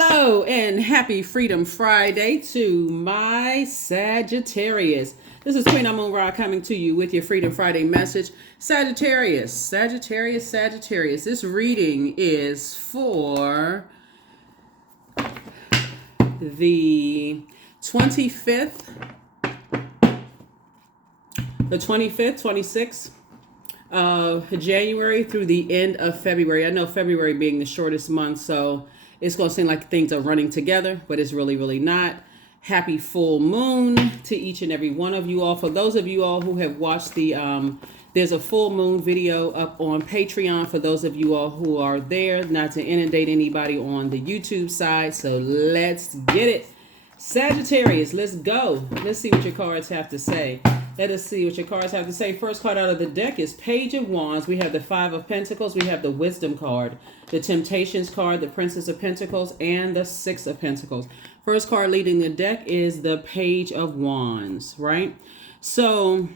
Hello and happy Freedom Friday to my Sagittarius. This is Queen Amun Ra coming to you with your Freedom Friday message. Sagittarius, Sagittarius, Sagittarius. This reading is for the 25th, 26th of January through the end of February. I know February being the shortest month, so it's going to seem like things are running together, but it's really not. Happy full moon to each and every one of you all. For those of you all who have watched the, there's a full moon video up on Patreon for those of you all who are there, not to inundate anybody on the YouTube side. So let's get it. Sagittarius, let's go. Let's see what your cards have to say. Let us see what your cards have to say. First card out of the deck is Page of Wands. We have the Five of Pentacles. We have the Wisdom card, the Temptations card, the Princess of Pentacles, and the Six of Pentacles. First card leading the deck is the Page of Wands, right? So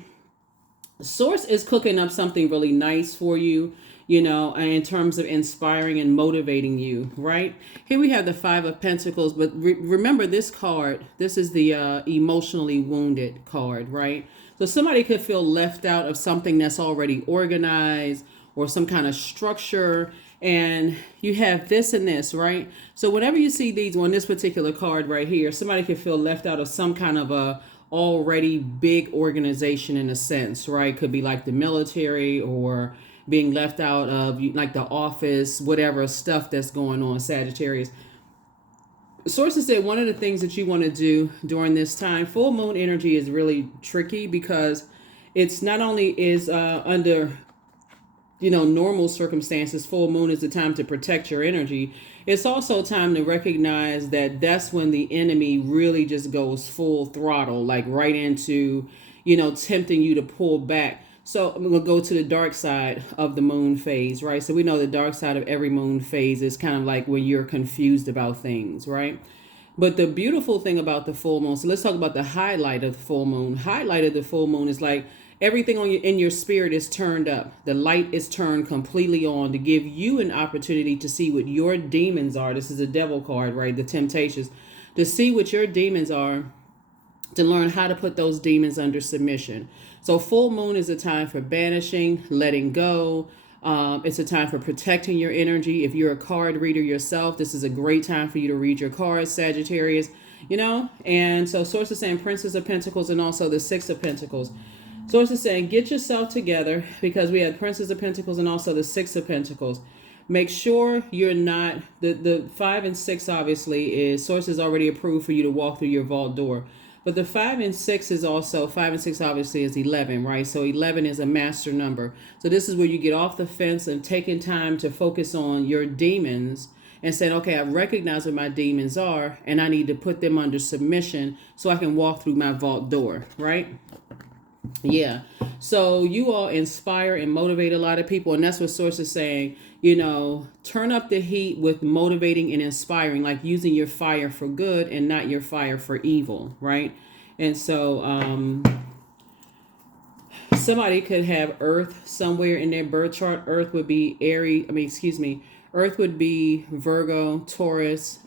Source is cooking up something really nice for you, you know, in terms of inspiring and motivating you, right? Here we have the Five of Pentacles, but remember this card, this is the emotionally wounded card, right? So somebody could feel left out of something that's already organized or some kind of structure, and you have this and this, right? So whenever you see these on this particular card right here, somebody could feel left out of some kind of a already big organization in a sense, right? Could be like the military or being left out of like the office, whatever stuff that's going on, Sagittarius. Sources said one of the things that you want to do during this time, full moon energy is really tricky because it's not only is under, you know, normal circumstances, full moon is the time to protect your energy. It's also time to recognize that that's when the enemy really just goes full throttle, like right into, you know, tempting you to pull back. So I'm going to go to the dark side of the moon phase, right? So we know the dark side of every moon phase is kind of like when you're confused about things, right? But the beautiful thing about the full moon, so let's talk about the highlight of the full moon. Highlight of the full moon is like everything in your spirit is turned up. The light is turned completely on to give you an opportunity to see what your demons are. This is a devil card, right? The temptations. To see what your demons are, to learn how to put those demons under submission. So full moon is a time for banishing, letting go. It's a time for protecting your energy. If you're a card reader yourself, this is a great time for you to read your cards, Sagittarius, you know. And so Source is saying Princess of Pentacles and also the Six of Pentacles. Source is saying get yourself together because we had Princess of Pentacles and also the Six of Pentacles. Make sure you're not, the 5 and 6 obviously is, Source is already approved for you to walk through your vault door. But the 5 and 6 is also, 5 and 6 obviously is 11, right? So 11 is a master number. So this is where you get off the fence and taking time to focus on your demons and saying, okay, I recognize what my demons are and I need to put them under submission so I can walk through my vault door, right? Yeah. So you all inspire and motivate a lot of people. And that's what Source is saying, you know, turn up the heat with motivating and inspiring, like using your fire for good and not your fire for evil. Right. And so somebody could have Earth somewhere in their birth chart. Earth would be Aries. Earth would be Virgo, Taurus,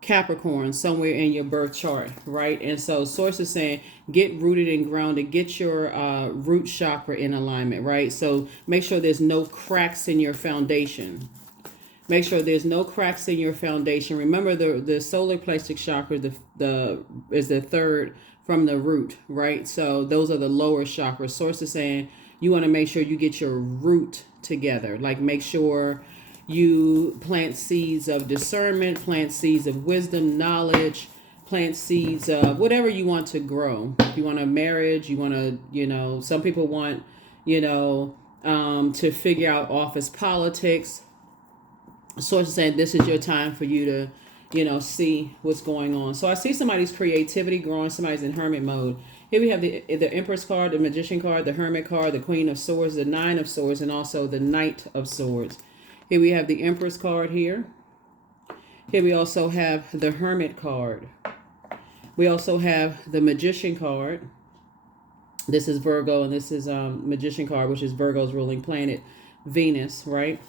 Capricorn, somewhere in your birth chart, right? And so Source is saying get rooted and grounded, get your root chakra in alignment, right? So make sure there's no cracks in your foundation. Make sure there's no cracks in your foundation. Remember the solar plexus chakra is the third from the root, right? So those are the lower chakras. Source is saying you want to make sure you get your root together, like make sure you plant seeds of discernment, plant seeds of wisdom, knowledge, plant seeds of whatever you want to grow. If you want a marriage, you want to, you know, some people want, you know, to figure out office politics. Source is saying this is your time for you to, you know, see what's going on. So I see somebody's creativity growing. Somebody's in hermit mode. Here we have the Empress card, the Magician card, the Hermit card, the Queen of Swords, the Nine of Swords, and also the Knight of Swords. Here we have the Empress card here. Here we also have the Hermit card. We also have the Magician card. This is Virgo, and this is Magician card, which is Virgo's ruling planet, Venus, right?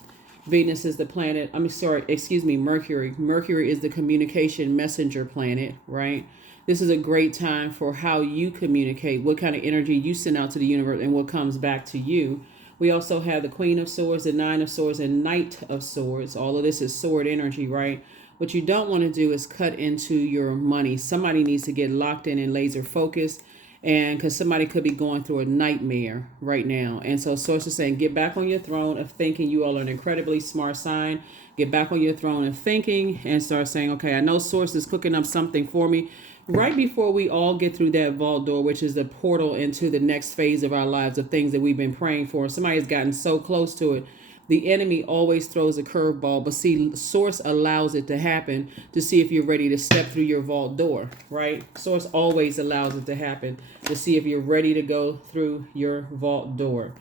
Venus is the planet. Mercury. Mercury is the communication messenger planet, right? This is a great time for how you communicate, what kind of energy you send out to the universe, and what comes back to you. We also have the Queen of Swords, the Nine of Swords, and Knight of Swords. All of this is sword energy, right? What you don't want to do is cut into your money. Somebody needs to get locked in and laser focused, and because somebody could be going through a nightmare right now. And so Source is saying, get back on your throne of thinking. You all are an incredibly smart sign. Get back on your throne of thinking and start saying, okay, I know Source is cooking up something for me. Right before we all get through that vault door, which is the portal into the next phase of our lives of things that we've been praying for. Somebody has gotten so close to it. The enemy always throws a curveball, but see, Source allows it to happen to see if you're ready to step through your vault door, right? Source always allows it to happen to see if you're ready to go through your vault door.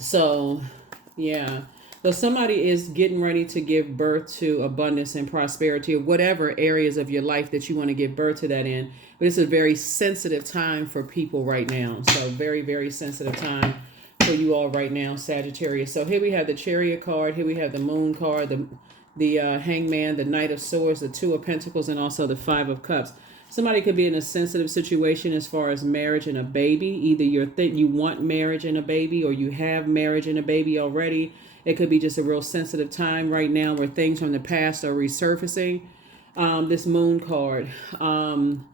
So, yeah. So somebody is getting ready to give birth to abundance and prosperity, or whatever areas of your life that you want to give birth to that in. But it's a very sensitive time for people right now. So very, very sensitive time for you all right now, Sagittarius. So here we have the Chariot card. Here we have the Moon card, the Hangman, the Knight of Swords, the Two of Pentacles, and also the Five of Cups. Somebody could be in a sensitive situation as far as marriage and a baby. Either you want marriage and a baby, or you have marriage and a baby already. It could be just a real sensitive time right now where things from the past are resurfacing. This Moon card. And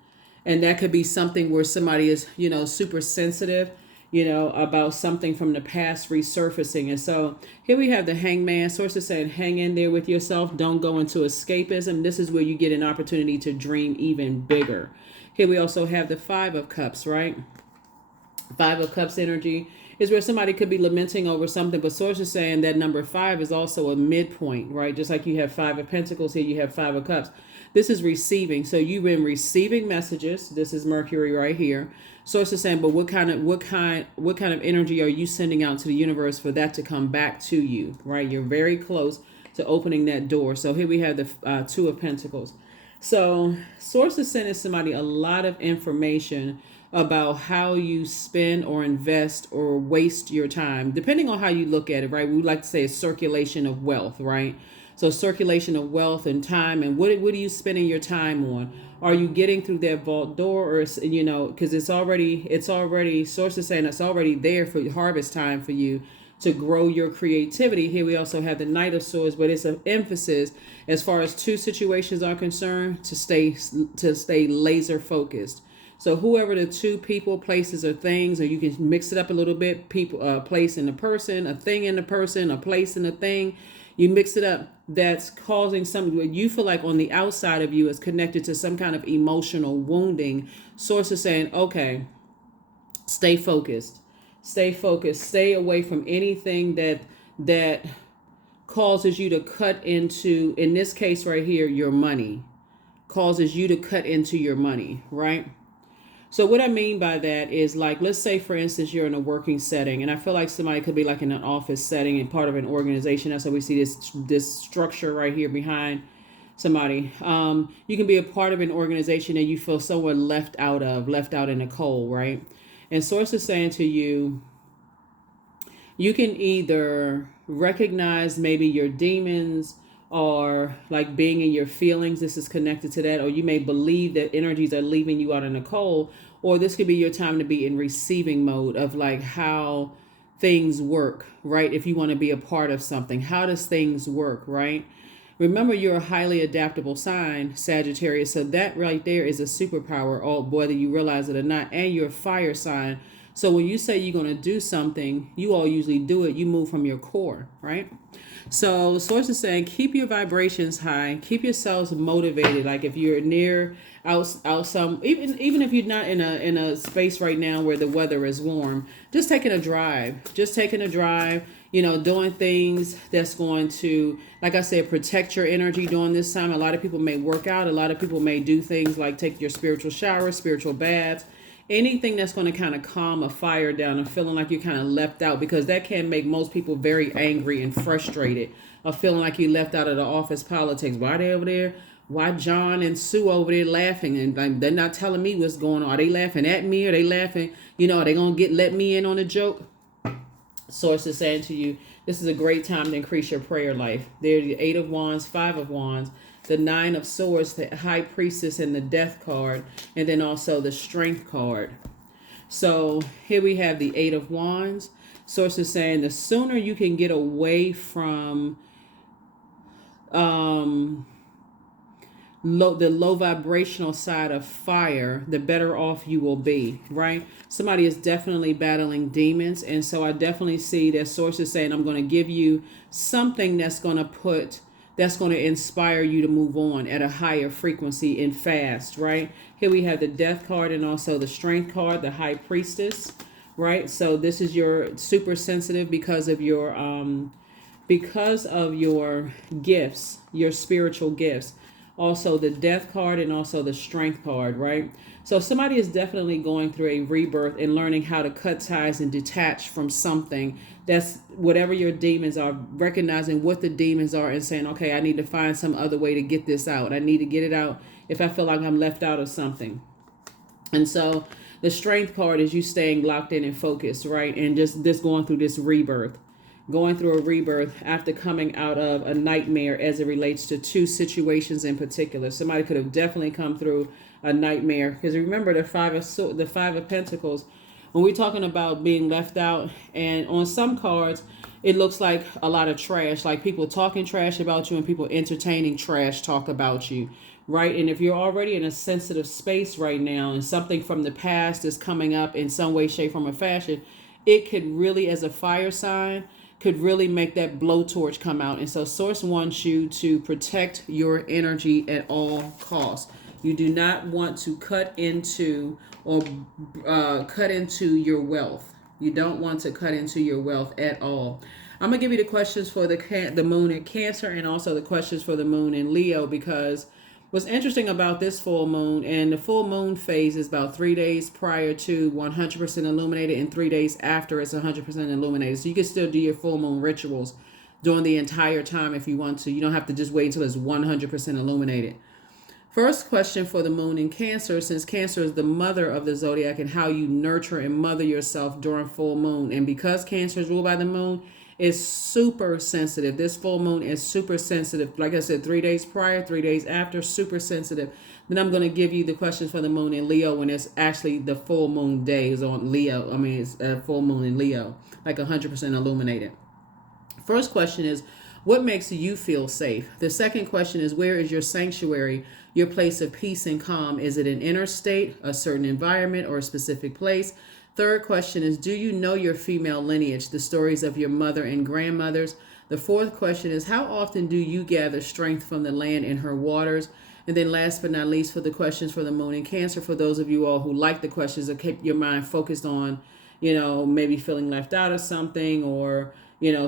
that could be something where somebody is, super sensitive, about something from the past resurfacing. And so here we have the Hangman. Source is saying, hang in there with yourself. Don't go into escapism. This is where you get an opportunity to dream even bigger. Here we also have the Five of Cups, right? Five of Cups energy is where somebody could be lamenting over something, but Source is saying that number 5 is also a midpoint, right? Just like you have Five of Pentacles, here you have Five of Cups. This is receiving. So you've been receiving messages. This is Mercury right here. Source is saying, but what kind of energy are you sending out to the universe for that to come back to you, right? You're very close to opening that door. So here we have the Two of Pentacles. So Source is sending somebody a lot of information about how you spend or invest or waste your time, depending on how you look at it, right? We like to say a circulation of wealth, right? So circulation of wealth and time, and what are you spending your time on? Are you getting through that vault door, or because it's already Source is saying it's already there for harvest time for you to grow your creativity. Here we also have the Knight of Swords, but it's an emphasis as far as two situations are concerned to stay laser focused. So whoever the two people, places, or things, or you can mix it up a little bit, people, place in a person, a thing in a person, a place in a thing, you mix it up, that's causing something where you feel like on the outside of you is connected to some kind of emotional wounding. Source is saying, okay, stay focused, stay away from anything that causes you to cut into, in this case right here, your money, causes you to cut into your money, right? So what I mean by that is, like, let's say, for instance, you're in a working setting, and I feel like somebody could be like in an office setting and part of an organization. That's why we see this structure right here behind somebody. You can be a part of an organization and you feel somewhat left out in the cold, right? And Source is saying to you, you can either recognize maybe your demons, or like being in your feelings, this is connected to that, or you may believe that energies are leaving you out in the cold, or this could be your time to be in receiving mode of like how things work, right? If you want to be a part of something, how does things work, right? Remember, you're a highly adaptable sign, Sagittarius, so that right there is a superpower, whether you realize it or not, and you're a fire sign. So when you say you're going to do something, you all usually do it. You move from your core, right? So the Source is saying, keep your vibrations high, keep yourselves motivated. Like if you're near out some, even if you're not in a space right now where the weather is warm, just taking a drive, doing things that's going to, like I said, protect your energy during this time. A lot of people may work out. A lot of people may do things like take your spiritual shower, spiritual baths, anything that's going to kind of calm a fire down and feeling like you're kind of left out, because that can make most people very angry and frustrated, of feeling like you're left out of the office politics. Why they over there? Why John and Sue over there laughing and like, they're not telling me what's going on? Are they laughing at me? Are they laughing? Are they going to let me in on a joke? Source is saying to you This is a great time to increase your prayer life. There's the Eight of Wands, Five of Wands, the Nine of Swords, the High Priestess, and the Death card, and then also the Strength card. So here we have the Eight of Wands. Source is saying the sooner you can get away from the low vibrational side of fire, the better off you will be, right? Somebody is definitely battling demons. And so I definitely see that source is saying, I'm going to give you something that's going to inspire you to move on at a higher frequency and fast, right? Here we have the Death card and also the Strength card, the High Priestess, right? So this is your super sensitive because of your gifts, your spiritual gifts. Also the Death card and also the Strength card, right? So somebody is definitely going through a rebirth and learning how to cut ties and detach from something. That's whatever your demons are, recognizing what the demons are and saying, okay, I need to find some other way to get this out. I need to get it out if I feel like I'm left out of something. And so the Strength card is you staying locked in and focused, right? And just going through this rebirth. Going through a rebirth after coming out of a nightmare as it relates to two situations in particular. Somebody could have definitely come through a nightmare. Because remember the Five of Pentacles, when we're talking about being left out, and on some cards, it looks like a lot of trash, like people talking trash about you and people entertaining trash talk about you, right? And if you're already in a sensitive space right now and something from the past is coming up in some way, shape, form, or fashion, it could really, as a fire sign, could really make that blowtorch come out. And so source wants you to protect your energy at all costs. You do not want to cut into your wealth. You don't want to cut into your wealth at all. I'm going to give you the questions for the moon in Cancer and also the questions for the moon in Leo, because what's interesting about this full moon, and the full moon phase is about 3 days prior to 100% illuminated and 3 days after it's 100% illuminated. So you can still do your full moon rituals during the entire time if you want to. You don't have to just wait until it's 100% illuminated. First question for the moon in Cancer, since Cancer is the mother of the zodiac and how you nurture and mother yourself during full moon. And because Cancer is ruled by the moon, is super sensitive. This full moon is super sensitive. Like I said, 3 days prior, 3 days after, super sensitive. Then I'm going to give you the questions for the moon in Leo when it's actually the full moon days on Leo. I mean, it's a full moon in Leo, like 100% illuminated. First question is, what makes you feel safe? The second question is, where is your sanctuary, your place of peace and calm? Is it an inner state, a certain environment, or a specific place? Third question is, do you know your female lineage, the stories of your mother and grandmothers? The fourth question is, how often do you gather strength from the land and her waters? And then last but not least, for the questions for the moon in Cancer, for those of you all who like the questions that keep your mind focused on, maybe feeling left out of something, or,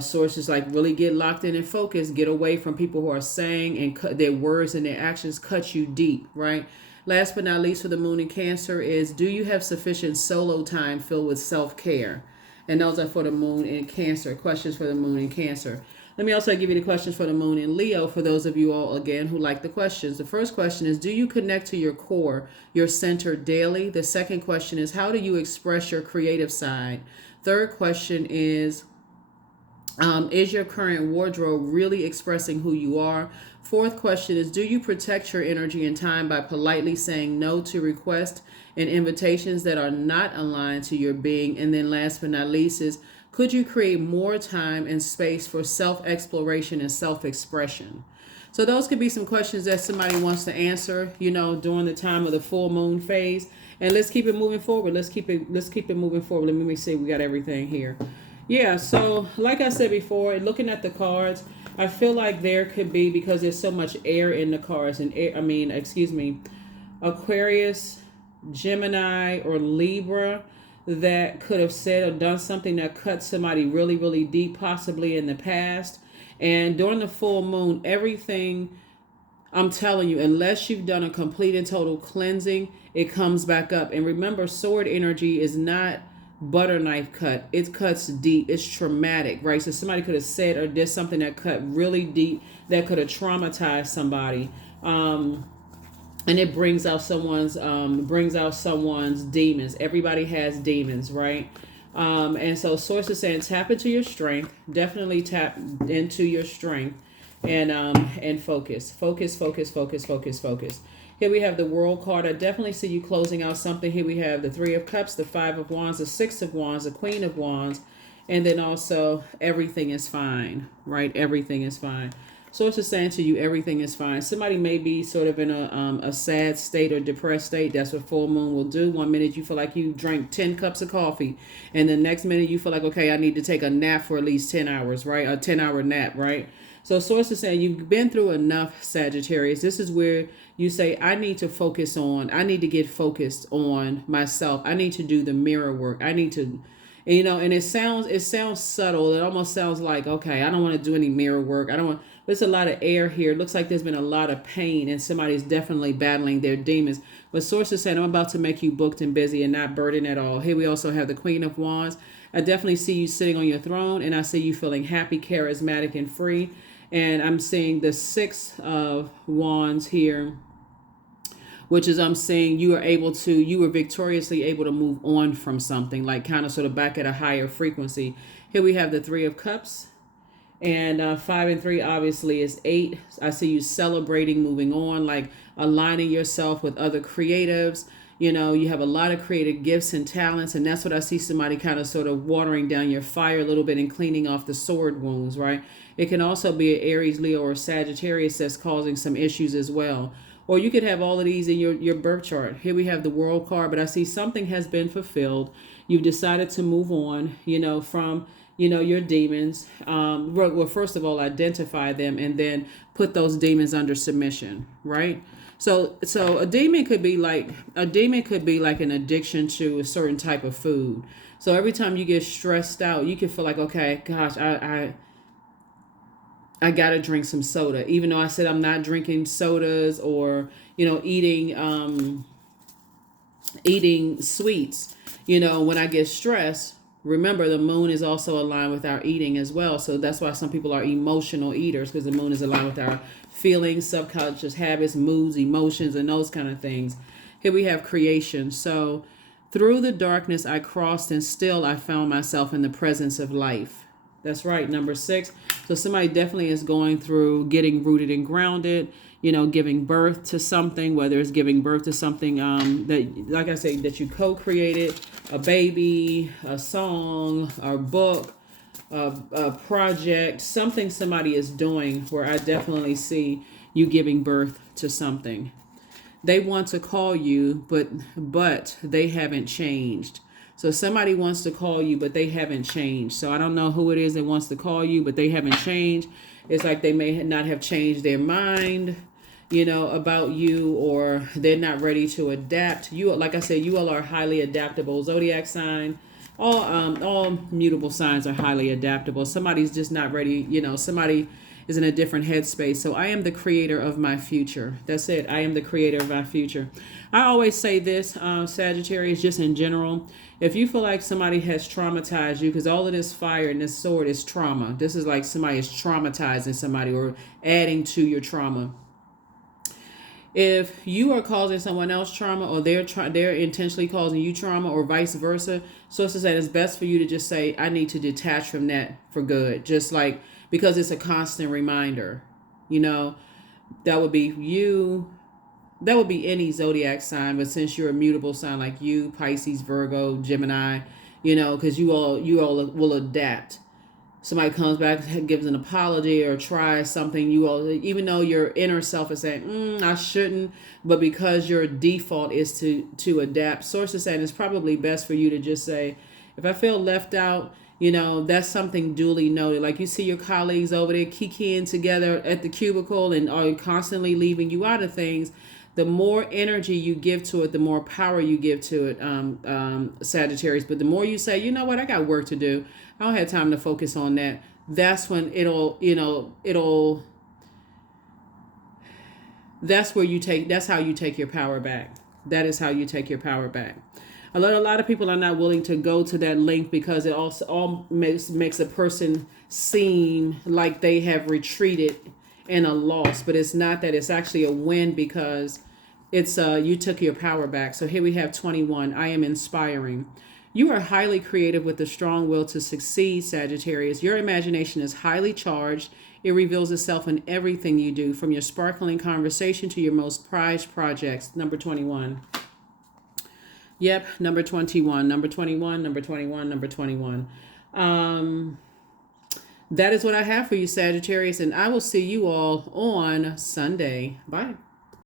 sources like really get locked in and focused, get away from people who are saying and their words and their actions cut you deep, right? Last but not least for the moon in Cancer is, do you have sufficient solo time filled with self-care? And those are for the moon in Cancer, questions for the moon in Cancer. Let me also give you the questions for the moon in Leo for those of you all, again, who like the questions. The first question is, do you connect to your core, your center daily? The second question is, how do you express your creative side? Third question is your current wardrobe really expressing who you are? Fourth question is, do you protect your energy and time by politely saying no to requests and invitations that are not aligned to your being? And then last but not least is, could you create more time and space for self-exploration and self-expression? So those could be some questions that somebody wants to answer, during the time of the full moon phase. And let's keep it moving forward. Let's keep it moving forward. Let me see. We got everything here. Yeah, so like I said before, looking at the cards, I feel like there could be, because there's so much air in the cards, Aquarius, Gemini, or Libra, that could have said or done something that cut somebody really, really deep, possibly in the past. And during the full moon, everything, I'm telling you, unless you've done a complete and total cleansing, it comes back up. And remember, sword energy is not butter knife cut. It cuts deep. It's traumatic, right? So somebody could have said or did something that cut really deep, that could have traumatized somebody. And it brings out someone's demons. Everybody has demons, right? And so source is saying tap into your strength. Definitely tap into your strength and focus. Focus, focus, focus, focus, focus. Here we have the World card. I definitely see you closing out something. Here we have the Three of Cups, the Five of Wands, the Six of Wands, the Queen of Wands, and then also everything is fine, right? Everything is fine. Source is saying to you, everything is fine. Somebody may be sort of in a sad state or depressed state. That's what full moon will do. 1 minute you feel like you drank 10 cups of coffee. And the next minute you feel like, okay, I need to take a nap for at least 10 hours, right? A 10-hour nap, right? So source is saying you've been through enough, Sagittarius. This is where you say, I need to get focused on myself. I need to do the mirror work. I need to, and it sounds subtle. It almost sounds like, okay, I don't want to do any mirror work. There's a lot of air here. It looks like there's been a lot of pain and somebody's definitely battling their demons. But source is saying, I'm about to make you booked and busy and not burdened at all. Here we also have the Queen of Wands. I definitely see you sitting on your throne, and I see you feeling happy, charismatic, and free. And I'm seeing the Six of Wands here, which is I'm saying you were victoriously able to move on from something, like kind of sort of back at a higher frequency. Here we have the Three of Cups. And 5 and 3 obviously is 8. I see you celebrating, moving on, like aligning yourself with other creatives. You have a lot of creative gifts and talents, and that's what I see somebody kind of sort of watering down your fire a little bit and cleaning off the sword wounds, right? It can also be an Aries, Leo, or Sagittarius that's causing some issues as well. Or you could have all of these in your birth chart. Here we have the World card, but I see something has been fulfilled. You've decided to move on, from your demons. Well, first of all, identify them and then put those demons under submission, right? So a demon could be like an addiction to a certain type of food. So every time you get stressed out, you can feel like, okay, gosh, I gotta drink some soda, even though I said I'm not drinking sodas or eating sweets. When I get stressed. Remember, the moon is also aligned with our eating as well. So that's why some people are emotional eaters, because the moon is aligned with our feelings, subconscious habits, moods, emotions, and those kind of things. Here we have creation. So through the darkness I crossed, and still I found myself in the presence of life. That's right, number 6. So somebody definitely is going through getting rooted and grounded, giving birth to something, whether it's giving birth to something that, like I say, that you co-created, a baby, a song, a book, a project, something somebody is doing where I definitely see you giving birth to something. They want to call you, but they haven't changed. So somebody wants to call you, but they haven't changed. So I don't know who it is that wants to call you, but they haven't changed. It's like they may not have changed their mind, about you, or they're not ready to adapt. You, like I said, you all are highly adaptable. Zodiac sign, all mutable signs are highly adaptable. Somebody's just not ready. Somebody is in a different headspace. So I am the creator of my future. That's it. I am the creator of my future. I always say this, Sagittarius, just in general. If you feel like somebody has traumatized you, because all of this fire and this sword is trauma. This is like somebody is traumatizing somebody or adding to your trauma. If you are causing someone else trauma, or they're intentionally causing you trauma, or vice versa, so it's that it's best for you to just say, I need to detach from that for good. Just like, because it's a constant reminder, that would be you. That would be any zodiac sign, but since you're a mutable sign like you, Pisces, Virgo, Gemini, because you all will adapt. Somebody comes back, gives an apology or tries something, you all, even though your inner self is saying, I shouldn't, but because your default is to adapt. Source is saying it's probably best for you to just say, if I feel left out, that's something duly noted. Like you see your colleagues over there kikiing together at the cubicle and are constantly leaving you out of things. The more energy you give to it, the more power you give to it, Sagittarius. But the more you say, you know what, I got work to do, I don't have time to focus on that. That's when that's how you take your power back. That is how you take your power back. A lot of people are not willing to go to that link because it also all makes a person seem like they have retreated in a loss, but it's not that. It's actually a win because it's you took your power back. So here we have 21. I am inspiring. You are highly creative with a strong will to succeed, Sagittarius. Your imagination is highly charged. It reveals itself in everything you do, from your sparkling conversation to your most prized projects. Number 21. Yep, number 21. Number 21, number 21, number 21. That is what I have for you, Sagittarius, and I will see you all on Sunday. Bye.